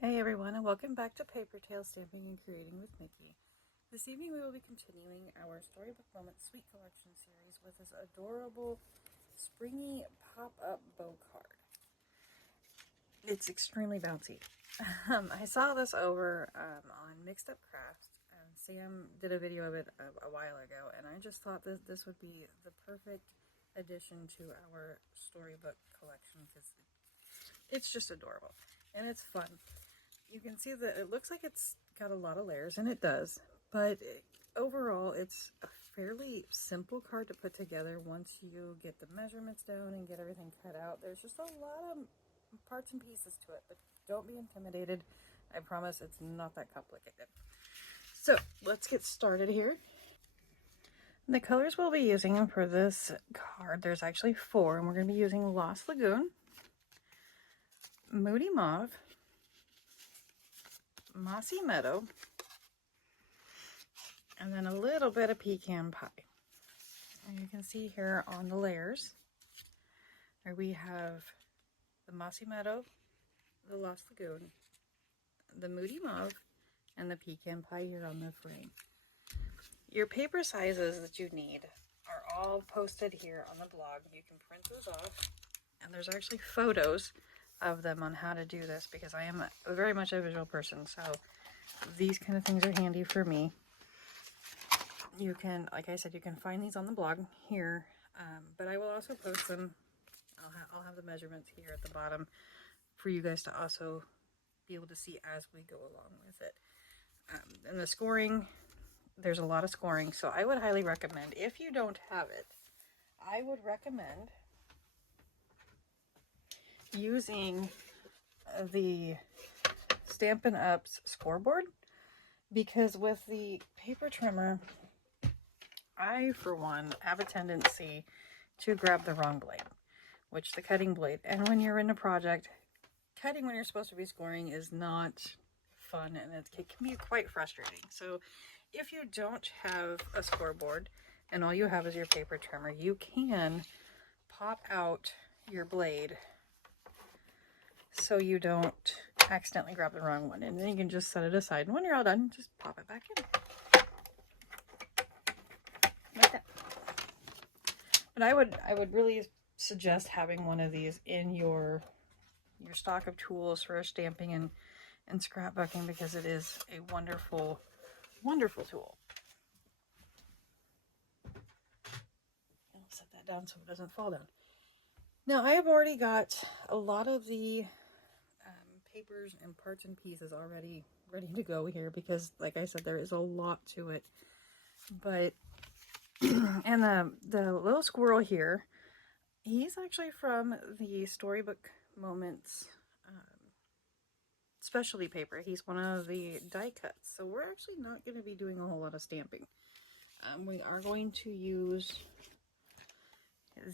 Hey everyone, and welcome back to Paper Tale Stamping and Creating with Mickey. This evening we will be continuing our Storybook Moments Sweet Collection series with this adorable Springy pop-up bow card. It's extremely bouncy. I saw this over on Mixed Up Crafts, and Sam did a video of it a while ago, and I just thought that this would be the perfect addition to our Storybook collection because it's just adorable and it's fun. You can see that it looks like it's got a lot of layers, and it does, but overall it's a fairly simple card to put together once you get the measurements down and get everything cut out. There's just a lot of parts and pieces to it, but don't be intimidated. I promise it's not that complicated. So let's get started here. The colors we'll be using for this card, there's actually 4, and we're going to be using Lost Lagoon, Moody Mauve, Mossy Meadow, and then a little bit of pecan pie. And you can see here on the layers, there we have the Mossy Meadow, the Lost Lagoon, the Moody Mauve, and the pecan pie here on the frame. Your paper sizes that you need are all posted here on the blog. You can print those off, and there's actually photos of them on how to do this because I am very much a visual person, so these kind of things are handy for me. You can, like I said, you can find these on the blog here, but I will also post them. I'll have the measurements here at the bottom for you guys to also be able to see as we go along with it. And the scoring, there's a lot of scoring, so I would highly recommend, if you don't have it, I would recommend using the Stampin' Up's scoreboard, because with the paper trimmer, I, for one, have a tendency to grab the wrong blade, which the cutting blade, and when you're in a project, cutting when you're supposed to be scoring is not fun, and it can be quite frustrating. So if you don't have a scoreboard and all you have is your paper trimmer, you can pop out your blade so you don't accidentally grab the wrong one, and then you can just set it aside, and when you're all done, just pop it back in like that. But I would really suggest having one of these in your stock of tools for stamping and scrapbooking, because it is a wonderful tool. I'll set that down so it doesn't fall down. Now I have already got a lot of the papers and parts and pieces already ready to go here, because like I said, there is a lot to it. But and the little squirrel here, he's actually from the Storybook Moments specialty paper. He's one of the die cuts, so we're actually not going to be doing a whole lot of stamping. We are going to use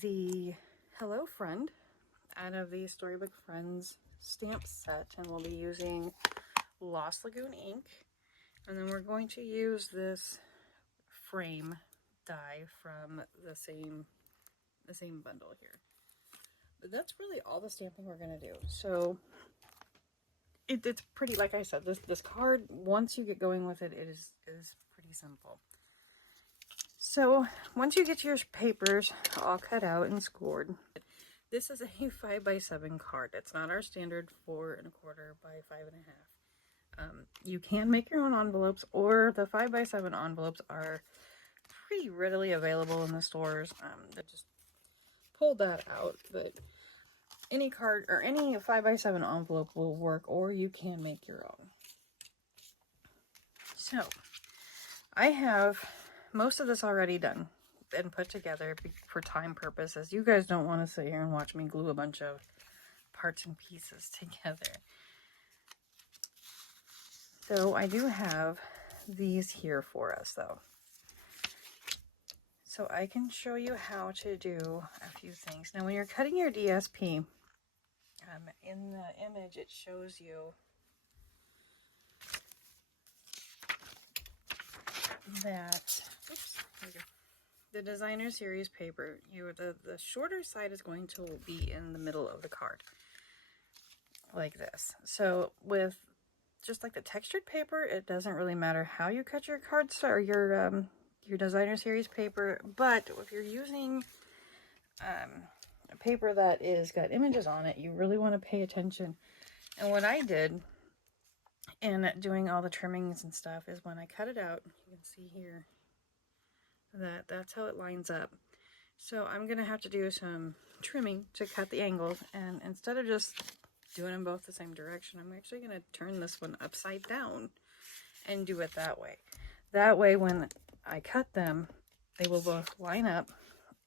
the Hello Friend out of the Storybook Friends stamp set, and we'll be using Lost Lagoon ink, and then we're going to use this frame die from the same bundle here. But that's really all the stamping we're going to do. So it's pretty, like I said, this card, once you get going with it, it is pretty simple. So once you get your papers all cut out and scored, this is a 5x7 card. It's not our standard 4 1/4 by 5 1/2. You can make your own envelopes, or the 5x7 envelopes are pretty readily available in the stores. I just pulled that out, but any card or any 5x7 envelope will work, or you can make your own. So I have most of this already done and put together for time purposes. You guys don't want to sit here and watch me glue a bunch of parts and pieces together. So I do have these here for us though. So I can show you how to do a few things. Now when you're cutting your DSP, in the image it shows you that, oops, there we go. The designer series paper, the shorter side is going to be in the middle of the card, like this. So with just like the textured paper, it doesn't really matter how you cut your cardstock or your designer series paper, but if you're using a paper that is got images on it, you really want to pay attention. And what I did in doing all the trimmings and stuff is when I cut it out, you can see here that that's how it lines up. So I'm gonna have to do some trimming to cut the angles, and instead of just doing them both the same direction, I'm actually gonna turn this one upside down and do it that way. That way when I cut them, they will both line up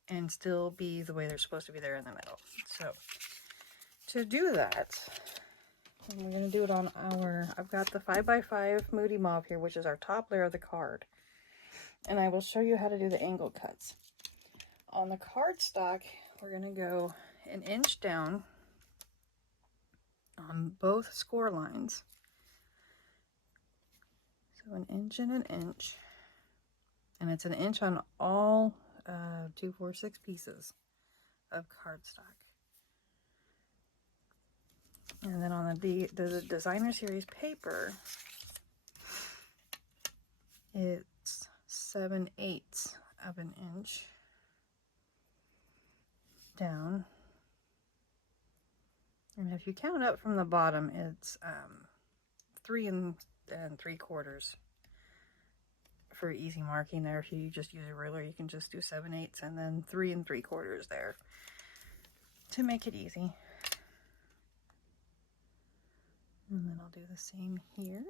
and still be the way they're supposed to be there in the middle. So to do that, and we're going to do it on I've got the 5x5 Moody Mauve here, which is our top layer of the card. And I will show you how to do the angle cuts. On the cardstock, we're going to go an inch down on both score lines. So an inch and an inch. And it's an inch on all 2, 4, 6 pieces of cardstock. And then on the designer series paper, it's 7/8 of an inch down. And if you count up from the bottom, it's 3 3/4 for easy marking there. If you just use a ruler, you can just do 7/8 and then 3 3/4 there to make it easy. And then I'll do the same here.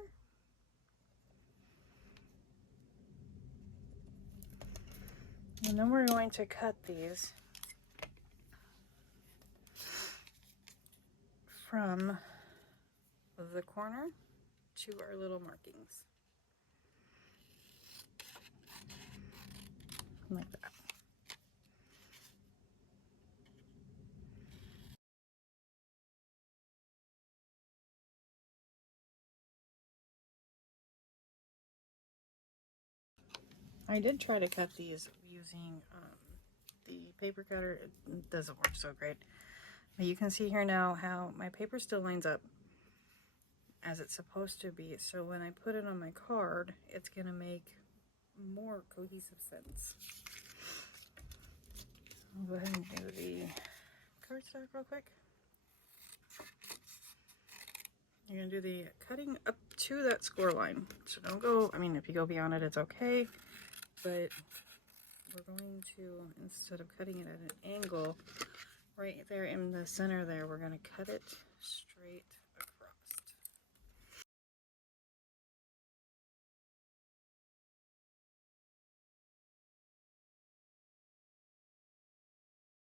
And then we're going to cut these from the corner to our little markings. Like that. I did try to cut these using the paper cutter. It doesn't work so great. But you can see here now how my paper still lines up as it's supposed to be. So when I put it on my card, it's going to make more cohesive sense. I'll go ahead and do the cardstock real quick. You're going to do the cutting up to that score line. So don't go, I mean, if you go beyond it, it's okay. But we're going to, instead of cutting it at an angle, right there in the center there, we're going to cut it straight across.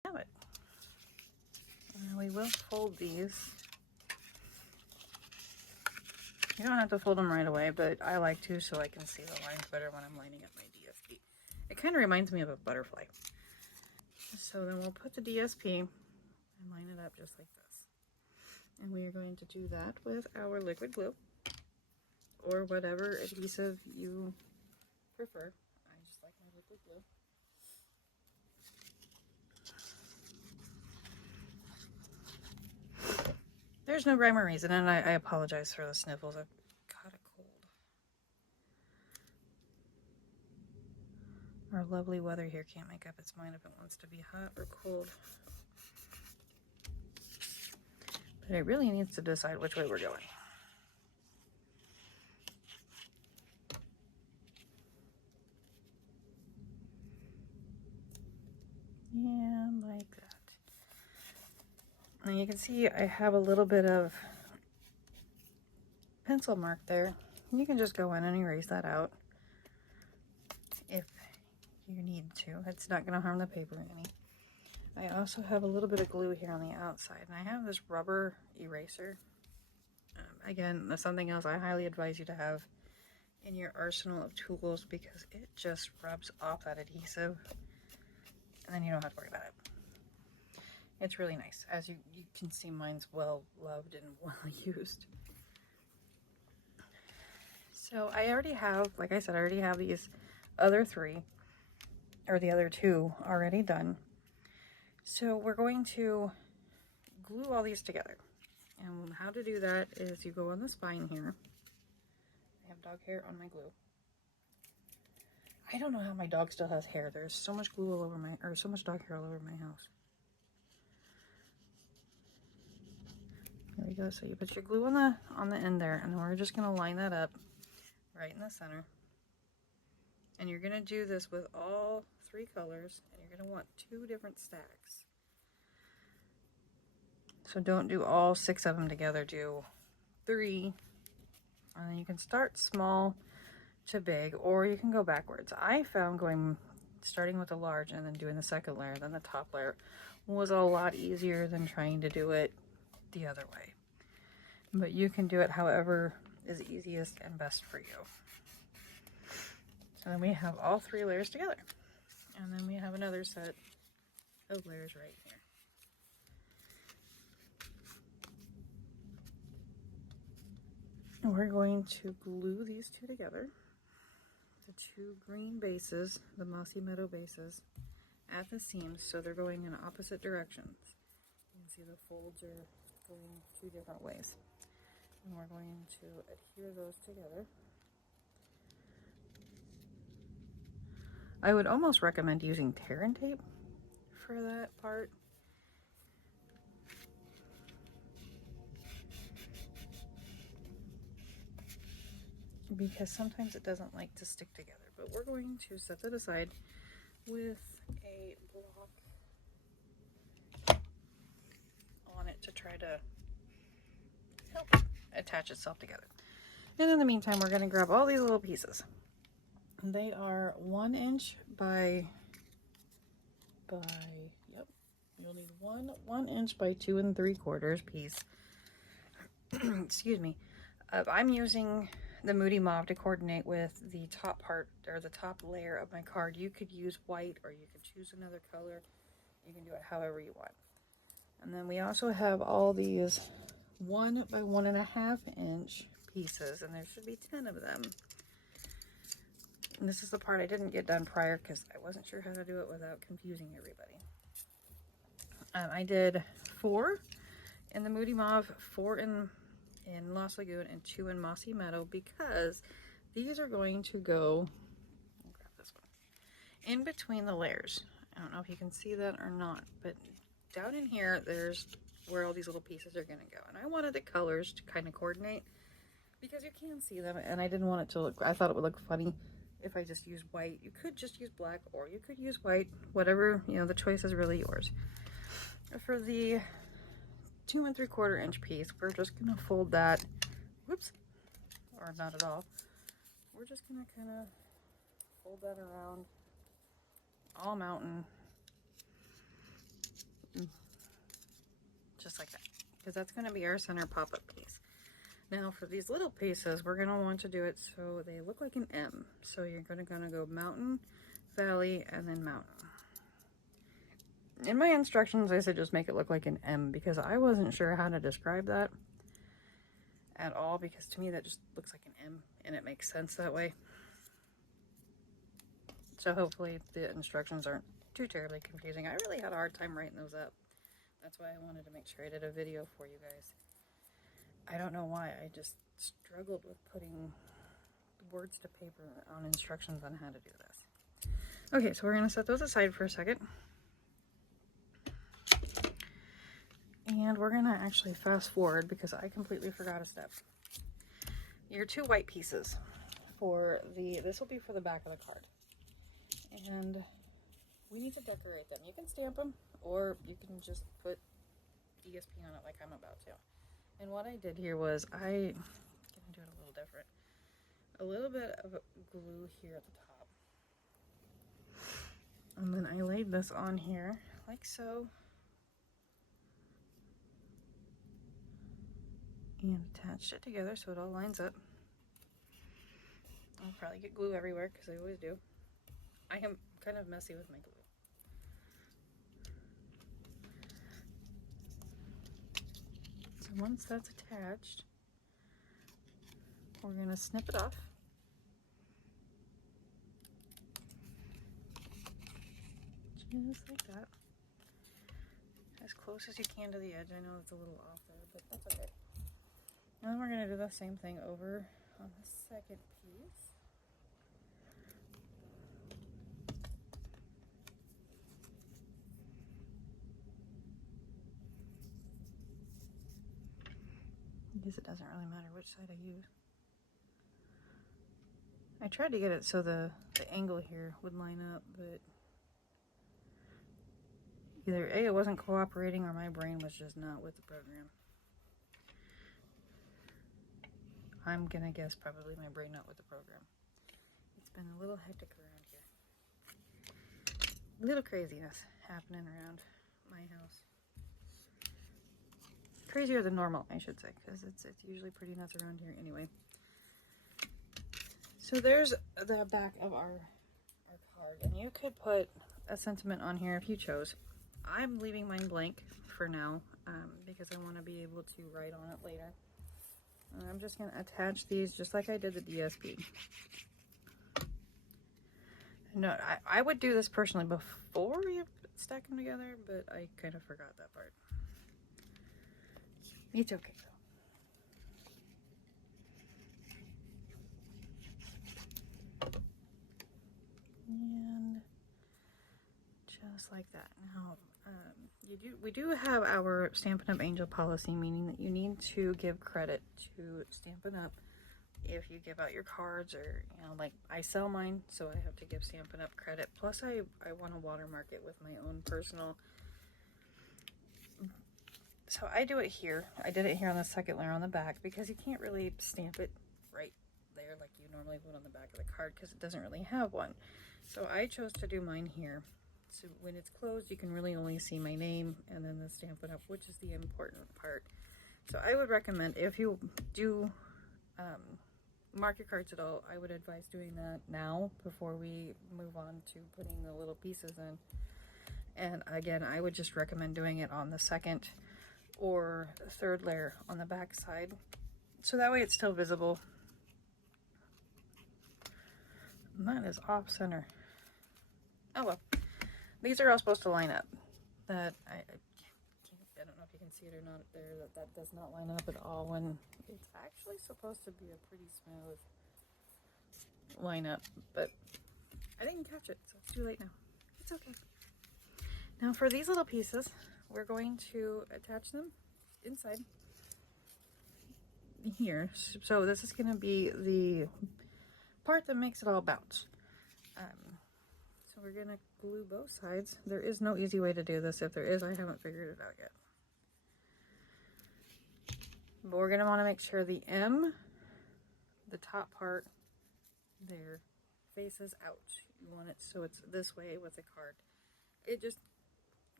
Have it. We will fold these. You don't have to fold them right away, but I like to so I can see the lines better when I'm lining up my DSP. It kind of reminds me of a butterfly. So then we'll put the DSP and line it up just like this. And we are going to do that with our liquid glue or whatever adhesive you prefer. I just like my liquid glue. There's no rhyme or reason, and I apologize for the sniffles. I've got a cold. Our lovely weather here can't make up its mind if it wants to be hot or cold. But it really needs to decide which way we're going. Yeah, like that. And you can see I have a little bit of pencil mark there. You can just go in and erase that out if you need to. It's not going to harm the paper any. I also have a little bit of glue here on the outside, and I have this rubber eraser. Again, that's something else I highly advise you to have in your arsenal of tools because it just rubs off that adhesive, and then you don't have to worry about it. It's really nice. As you can see, mine's well loved and well used. So I already have, like I said, I already have these other 3, or the other 2 already done. So we're going to glue all these together. And how to do that is you go on the spine here, I have dog hair on my glue. I don't know how my dog still has hair. There's so much glue all over my, or so much dog hair all over my house. There we go. So you put your glue on the end there, and then we're just gonna line that up right in the center. And you're gonna do this with all 3 colors, and you're gonna want 2 different stacks. So don't do all 6 of them together. Do 3, and then you can start small to big, or you can go backwards. I found starting with a large and then doing the second layer, then the top layer, was a lot easier than trying to do it the other way. But you can do it however is easiest and best for you. So then we have all 3 layers together, and then we have another set of layers right here. And we're going to glue these 2 together. The 2 green bases, the Mossy Meadow bases, at the seams, so they're going in opposite directions. You can see the folds are going 2 different ways. And we're going to adhere those together. I would almost recommend using tear and tape for that part. Because sometimes it doesn't like to stick together. But we're going to set that aside with a block on it to try to help it attach itself together. And in the meantime, we're going to grab all these little pieces. They are 1 inch by yep, you'll need one inch by 2 3/4 piece. Excuse me. I'm using the Moody Mauve to coordinate with the top part, or the top layer of my card. You could use white, or you could choose another color. You can do it however you want. And then we also have all these 1 by 1.5 inch pieces, and there should be 10 of them. And this is the part I didn't get done prior because I wasn't sure how to do it without confusing everybody. I did 4 in the Moody Mauve, 4 in Lost Lagoon, and 2 in Mossy Meadow, because these are going to go, I'll grab this one, in between the layers. I don't know if you can see that or not, but down in here, there's where all these little pieces are going to go. And I wanted the colors to kind of coordinate because you can see them, and I didn't want it to look, I thought it would look funny if I just use white. You could just use black, or you could use white, whatever, you know, the choice is really yours. For the 2 3/4 inch piece, we're just going to fold that, whoops, or not at all. We're just going to kind of fold that around all mountain, just like that, because that's going to be our center pop-up piece. Now for these little pieces, we're going to want to do it so they look like an M. So you're going to go mountain, valley, and then mountain. In my instructions, I said just make it look like an M, because I wasn't sure how to describe that at all, because to me that just looks like an M, and it makes sense that way. So hopefully the instructions aren't too terribly confusing. I really had a hard time writing those up. That's why I wanted to make sure I did a video for you guys. I don't know why, I just struggled with putting words to paper on instructions on how to do this. Okay, so we're going to set those aside for a second. And we're going to actually fast forward because I completely forgot a step. Your 2 white pieces for this will be for the back of the card. And we need to decorate them. You can stamp them, or you can just put ESP on it like I'm about to. And what I did here was I'm going to do it a little different. A little bit of glue here at the top. And then I laid this on here like so. And attached it together so it all lines up. I'll probably get glue everywhere because I always do. I am kind of messy with my glue. So once that's attached, we're going to snip it off. Just like that. As close as you can to the edge. I know it's a little off there, but that's okay. And then we're going to do the same thing over on the second piece. I guess it doesn't really matter which side I use. I tried to get it so the angle here would line up, but either A, it wasn't cooperating, or my brain was just not with the program. I'm gonna guess probably my brain not with the program. It's been a little hectic around here. A little craziness happening around my house. Crazier than normal, I should say, because it's usually pretty nuts around here anyway. So there's the back of our card, and you could put a sentiment on here if you chose. I'm leaving mine blank for now because I want to be able to write on it later. I'm just going to attach these just like I did the DSP. No, I would do this personally before you stack them together, but I kind of forgot that part. It's okay though. And just like that. Now, we do have our Stampin' Up Angel policy, meaning that you need to give credit to Stampin' Up if you give out your cards, or, you know, like I sell mine, so I have to give Stampin' Up credit. Plus, I want to watermark it with my own personal. So I do it here. I did it here on the second layer on the back because you can't really stamp it right there like you normally would on the back of the card because it doesn't really have one. So I chose to do mine here. So when it's closed, you can really only see my name and then the Stampin' Up, which is the important part. So I would recommend, if you do mark your cards at all, I would advise doing that now before we move on to putting the little pieces in. And again, I would just recommend doing it on the second or third layer on the back side, so that way it's still visible. That is off center. Oh well. These are all supposed to line up. That I don't know if you can see it or not there, that does not line up at all when it's actually supposed to be a pretty smooth lineup, but I didn't catch it, so it's too late now. It's okay. Now for these little pieces, we're going to attach them inside here. So this is going to be the part that makes it all bounce. So we're going to glue both sides. There is no easy way to do this. If there is, I haven't figured it out yet. But we're going to want to make sure the M, the top part there, faces out. You want it so it's this way with the card. It just,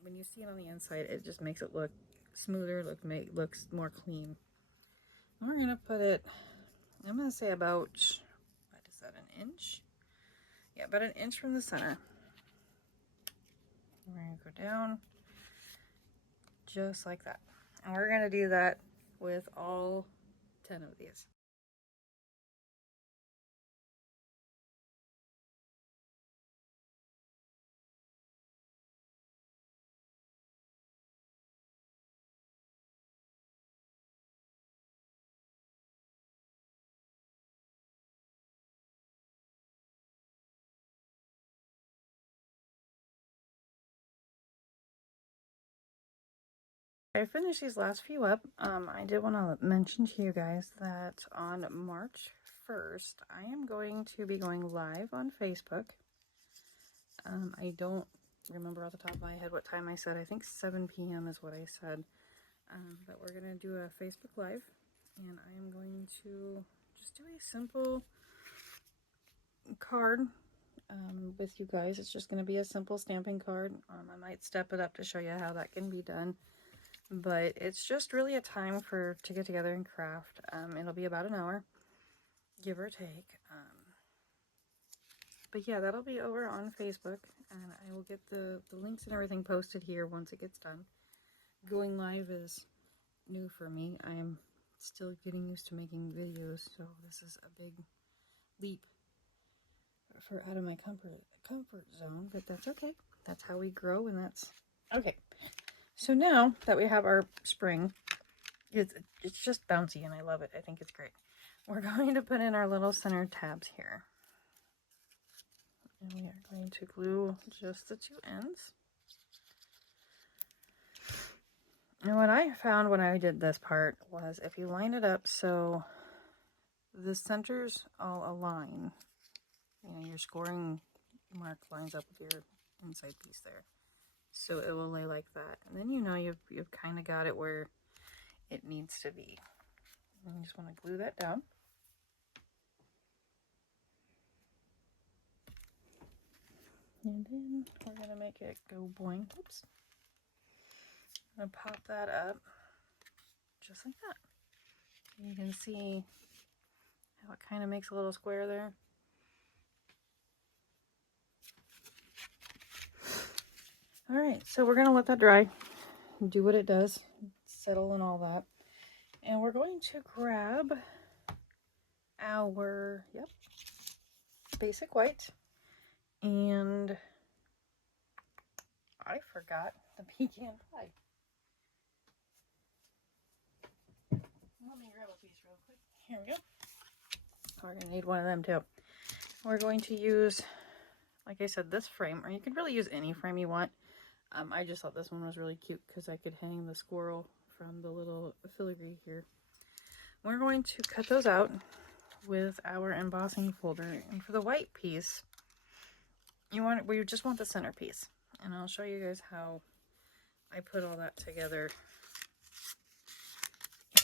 when you see it on the inside, it just makes it look smoother, looks more clean. And we're going to put it, I'm going to say about, what is that, an inch? Yeah, about an inch from the center. We're going to go down just like that. And we're going to do that with all 10 of these. I finished these last few up. I did want to mention to you guys that on March 1st, I am going to be going live on Facebook. I don't remember off the top of my head what time I said. I think 7 p.m. is what I said. But we're going to do a Facebook Live, and I am going to just do a simple card with you guys. It's just going to be a simple stamping card. I might step it up to show you how that can be done. But it's just really a time to get together and craft. It'll be about an hour, give or take. But yeah, that'll be over on Facebook, and I will get the links and everything posted here once it gets done. Going live is new for me. I am still getting used to making videos, so this is a big leap for out of my comfort zone, but that's okay. That's how we grow, and that's okay. So now that we have our spring, It's just bouncy and I love it. I think it's great. We're going to put in our little center tabs here. And we are going to glue just the two ends. And what I found when I did this part was if you line it up so the centers all align, you know, your scoring mark lines up with your inside piece there. So it will lay like that. And then you know you've kind of got it where it needs to be. And you just want to glue that down. And then we're going to make it go boing. Oops. I'm going to pop that up just like that. You can see how it kind of makes a little square there. All right, so we're going to let that dry, do what it does, settle and all that. And we're going to grab our, basic white. And I forgot the pecan pie. Let me grab a piece real quick. Here we go. We're going to need one of them too. We're going to use, like I said, this frame, or you could really use any frame you want. I just thought this one was really cute because I could hang the squirrel from the little filigree here. We're going to cut those out with our embossing folder. And for the white piece, we just want the center piece. And I'll show you guys how I put all that together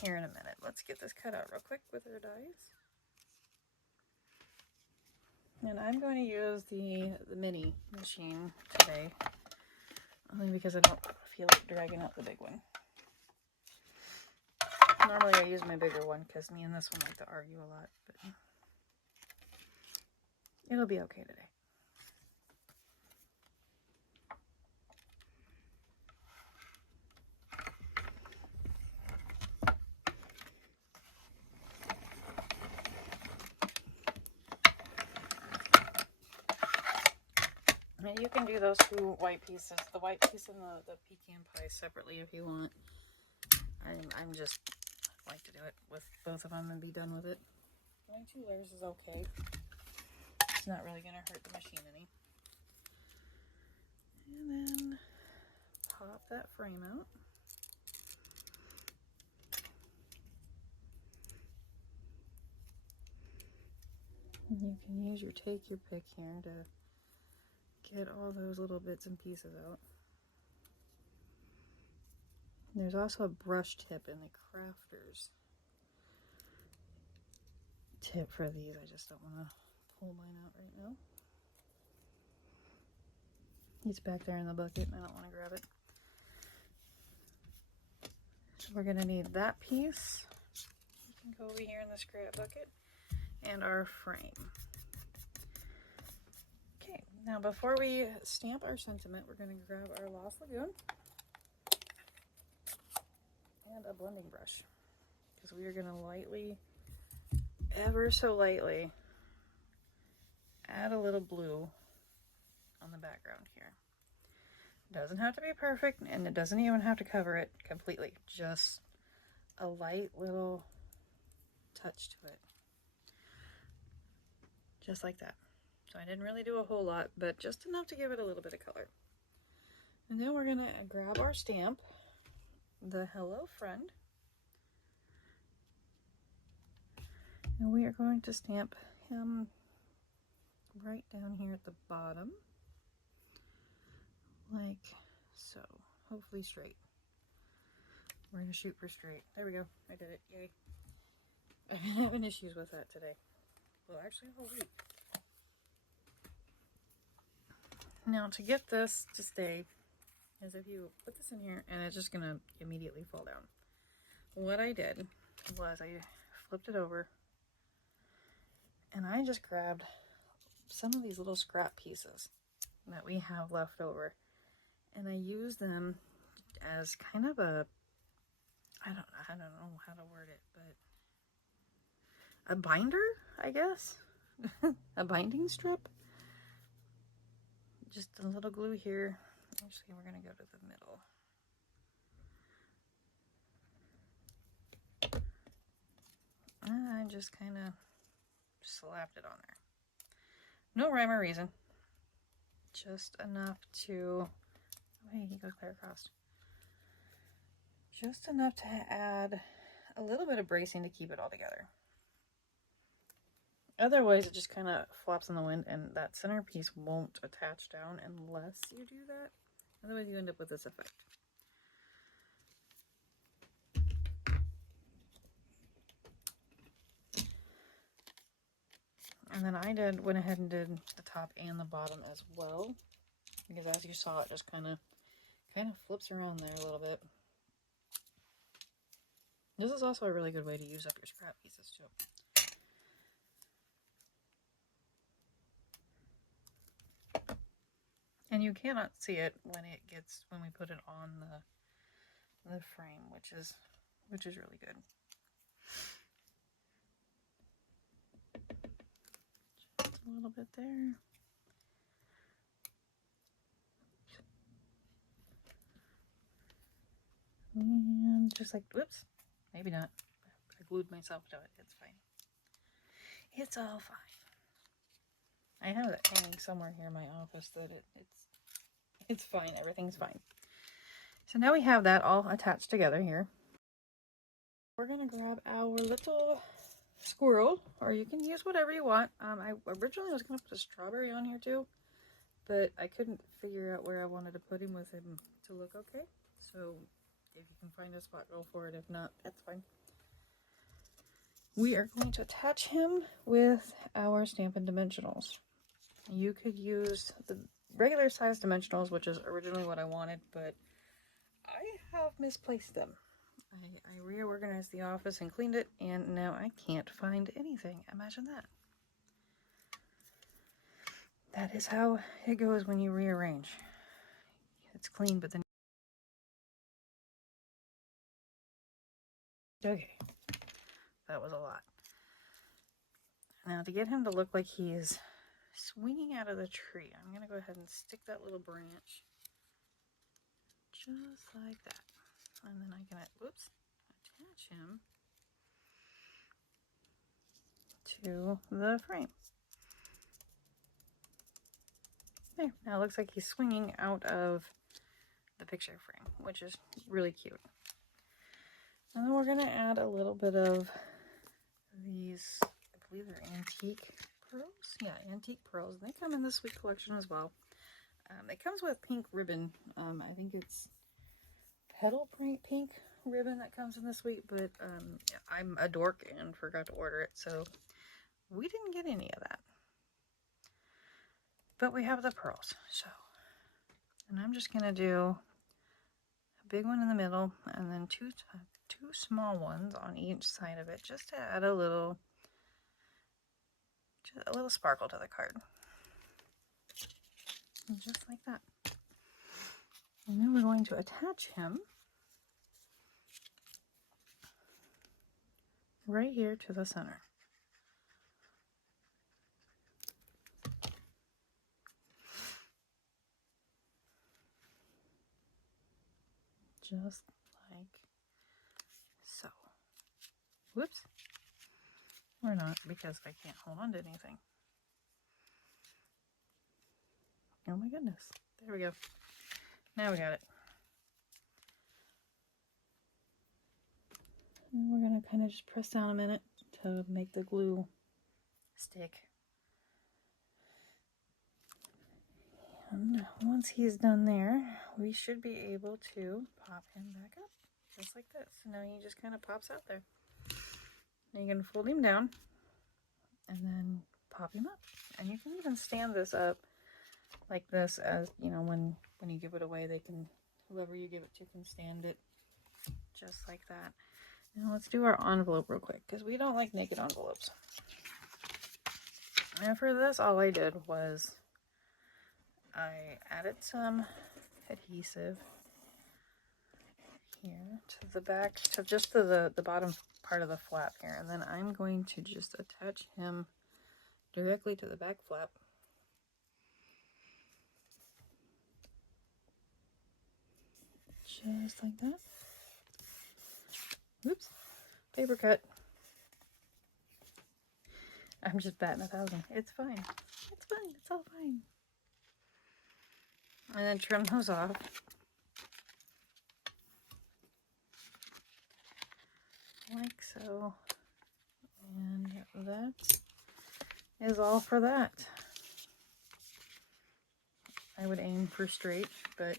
here in a minute. Let's get this cut out real quick with our dies. And I'm going to use the mini machine today, only because I don't feel like dragging out the big one. Normally I use my bigger one because me and this one like to argue a lot, but it'll be okay today. And you can do those two white pieces, the white piece and the pecan pie separately if you want. I'm just like to do it with both of them and be done with it. Doing 2 layers is okay. It's not really going to hurt the machine any. And then pop that frame out. And you can use your take your pick here to get all those little bits and pieces out. There's also a brush tip in the crafters tip for these. I just don't want to pull mine out right now. It's back there in the bucket and I don't want to grab it. So we're going to need that piece. You can go over here in the scrap bucket and our frame. Okay, now before we stamp our sentiment, we're going to grab our Lost Lagoon and a blending brush, because we are going to lightly, ever so lightly, add a little blue on the background here. It doesn't have to be perfect, and it doesn't even have to cover it completely. Just a light little touch to it. Just like that. So I didn't really do a whole lot, but just enough to give it a little bit of color. And then we're going to grab our stamp, the Hello Friend. And we are going to stamp him right down here at the bottom. Like so. Hopefully straight. We're going to shoot for straight. There we go. I did it. Yay. I've been having issues with that today. Well, actually a whole week. Now to get this to stay, is if you put this in here and it's just going to immediately fall down. What I did was I flipped it over and I just grabbed some of these little scrap pieces that we have left over, and I used them as kind of a, I don't know how to word it, but a binder, I guess. A binding strip. Just a little glue here. Actually, we're going to go to the middle. I just kind of slapped it on there. No rhyme or reason. Just enough to, oh, hey, he goes clear across. Just enough to add a little bit of bracing to keep it all together. Otherwise, it just kind of flops in the wind, and that centerpiece won't attach down unless you do that. Otherwise, you end up with this effect. And then I went ahead and did the top and the bottom as well, because as you saw, it just kind of flips around there a little bit. This is also a really good way to use up your scrap pieces too. And you cannot see it when we put it on the frame, which is really good. Just a little bit there. And just like, whoops, maybe not. I glued myself to it. It's fine. It's all fine. I have it hanging somewhere here in my office that it's fine. Everything's fine. So now we have that all attached together here. We're gonna grab our little squirrel, or you can use whatever you want. I originally was gonna put a strawberry on here too, but I couldn't figure out where I wanted to put him with him to look okay. So if you can find a spot, go for it. If not, that's fine. We are going to attach him with our Stampin' Dimensionals. You could use the regular size dimensionals, which is originally what I wanted, but I have misplaced them. I reorganized the office and cleaned it, and now I can't find anything. Imagine that. That is how it goes when you rearrange. It's clean, but then... Okay. That was a lot. Now, to get him to look like he's swinging out of the tree, I'm going to go ahead and stick that little branch just like that. And then I can, whoops, attach him to the frame. There, now it looks like he's swinging out of the picture frame, which is really cute. And then we're going to add a little bit of these, I believe they're antique pearls? Yeah, antique pearls. They come in this sweet collection as well. It comes with pink ribbon. I think it's petal pink ribbon that comes in this week, but I'm a dork and forgot to order it, so we didn't get any of that. But we have the pearls, so. And I'm just going to do a big one in the middle, and then two small ones on each side of it, just to add a little sparkle to the card. And just like that. And then we're going to attach him right here to the center. Just like so. Whoops. Or not, because I can't hold on to anything. Oh my goodness. There we go. Now we got it. And we're going to kind of just press down a minute to make the glue stick. And once he's done there, we should be able to pop him back up, just like this. So now he just kind of pops out there. Now you can fold him down and then pop him up. And you can even stand this up like this, as you know, when you give it away, whoever you give it to can stand it just like that. Now let's do our envelope real quick, because we don't like naked envelopes. And for this, all I did was I added some adhesive here to the back, to just the bottom part of the flap here, and then I'm going to just attach him directly to the back flap. Just like that. Oops, paper cut. I'm just batting 1,000. It's fine. It's fine. It's all fine. And then trim those off. Like so. And that is all for that. I would aim for straight, but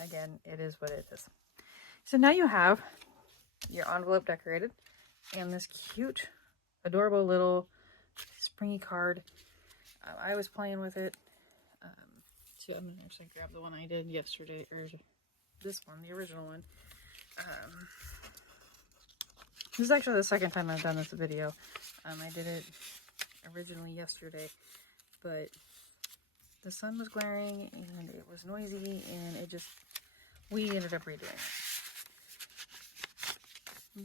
again, it is what it is. So now you have your envelope decorated and this cute, adorable little springy card. I was playing with it. So I'm going to actually grab the one I did yesterday, or this one, the original one. This is actually the second time I've done this video. I did it originally yesterday, but the sun was glaring and it was noisy, and we ended up redoing it.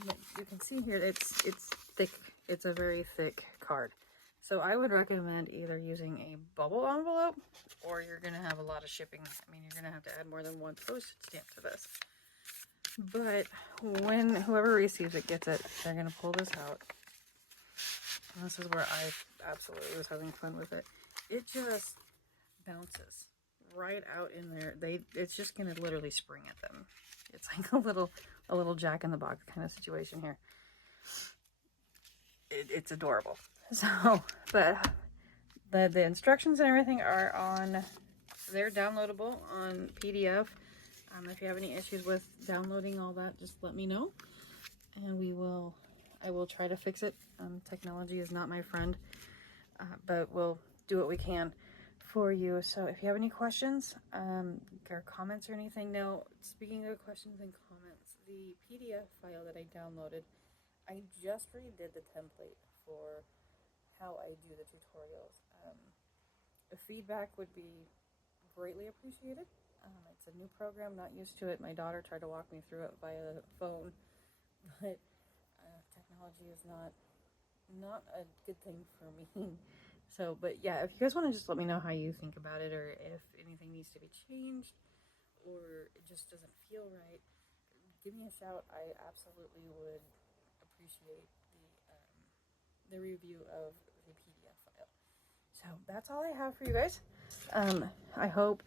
But you can see here, it's thick. It's a very thick card. So I would recommend either using a bubble envelope, or you're going to have a lot of shipping. I mean, you're going to have to add more than one postage stamp to this. But when whoever receives it gets it, they're going to pull this out. And this is where I absolutely was having fun with it. It just bounces right out in there. It's just going to literally spring at them. It's like a little Jack in the Box kind of situation here. It's adorable. So, but the instructions and everything are on, they're downloadable on PDF. If you have any issues with downloading all that, just let me know, and I will try to fix it. Technology is not my friend, but we'll do what we can for you. So if you have any questions or comments or anything. Now, speaking of questions and comments, the PDF file that I downloaded, I just redid the template for how I do the tutorials. The feedback would be greatly appreciated. It's a new program, not used to it. My daughter tried to walk me through it via phone, but technology is not a good thing for me. So, but yeah, if you guys want to just let me know how you think about it, or if anything needs to be changed, or it just doesn't feel right, give me a shout. I absolutely would appreciate the review of the PDF file. So that's all I have for you guys. I hope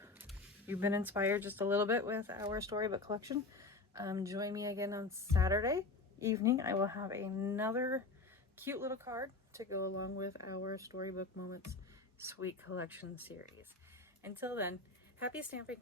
you've been inspired just a little bit with our storybook collection. Join me again on Saturday evening. I will have another cute little card to go along with our Storybook Moments Sweet Collection series. Until then, happy stamping!